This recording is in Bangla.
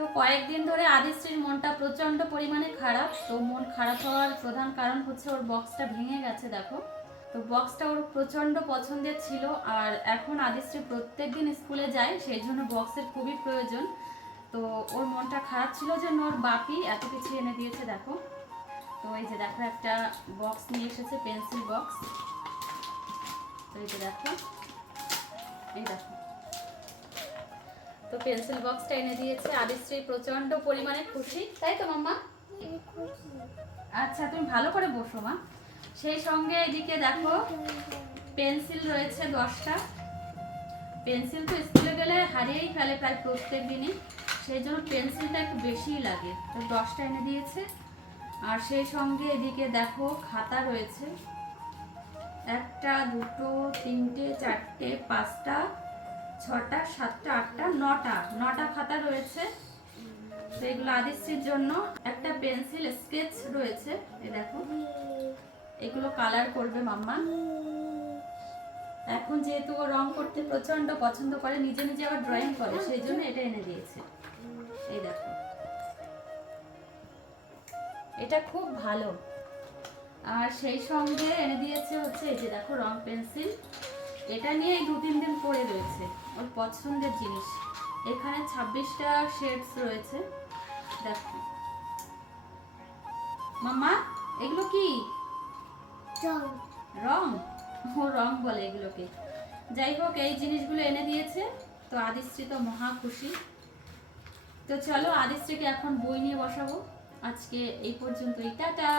তো কয়েকদিন ধরে আদিশ্রীর মনটা প্রচন্ড পরিমাণে খারাপ। তো মন খারাপ হওয়ার প্রধান কারণ হচ্ছে ওর বক্সটা ভেঙে গেছে, দেখো। তো বক্সটা ওর প্রচন্ড পছন্দের ছিল, আর এখন আদিশ্রী প্রত্যেকদিন স্কুলে যায়, সেই জন্য বক্সের খুবই প্রয়োজন। তো ওর মনটা খারাপ ছিল জন্য ওর বাপি এত কিছু এনে দিয়েছে, দেখো। তো এই যে দেখো একটা বক্স নিয়ে এসেছে, পেন্সিল বক্স। তো এই যে দেখো, এই দেখো, তো পেন্সিল বক্সটা এনে দিয়েছে। আদিশ্রী প্রচন্ড পরিমাণে খুশি, তাই তো মাম্মা? আচ্ছা, তুমি ভালো করে বসো মা। সেই সঙ্গে এদিকে দেখো পেন্সিল রয়েছে 10টা। পেন্সিল তো স্কুলে গেলে হারিয়েই ফেলে প্রায় প্রত্যেক দিনই, সেই জন্য পেন্সিলটা একটু বেশিই লাগে। তো 10টা এনে দিয়েছে। আর সেই সঙ্গে এদিকে দেখো খাতা রয়েছে 1টা 2টো 3টে 4টে 5টা 6টা 7টা 8টা 9টা খাতা রয়েছে। সেগুলো আদিশ্রীর জন্য। একটা পেন্সিল স্কেচ রয়েছে, এই দেখো, এগুলো কালার করবে মাম্মা। এখন যেহেতু ও রং করতে প্রচন্ড পছন্দ করে, নিজে নিজে আবার ড্রয়িং করে, সেই জন্য এটা এনে দিয়েছে। এই দেখো, এটা খুব ভালো। আর সেই সঙ্গে এনে দিয়েছে হচ্ছে এই যে দেখো রং পেন্সিল। এটা নিয়ে 2-3 দিন পরে রয়েছে, ওর পছন্দের জিনিস। এখানে 26টা শেডস রয়েছে, দেখো মাম্মা। এগুলো কি? রং। ও রং বলে এগুলোকে। যাই হোক, এই জিনিসগুলো এনে দিয়েছে। তো আদিশ্রী তো মহা খুশি। তো চলো আদিশ্রীকে এখন বই নিয়ে বসাবো। আজকে এই পর্যন্তই, টাটা।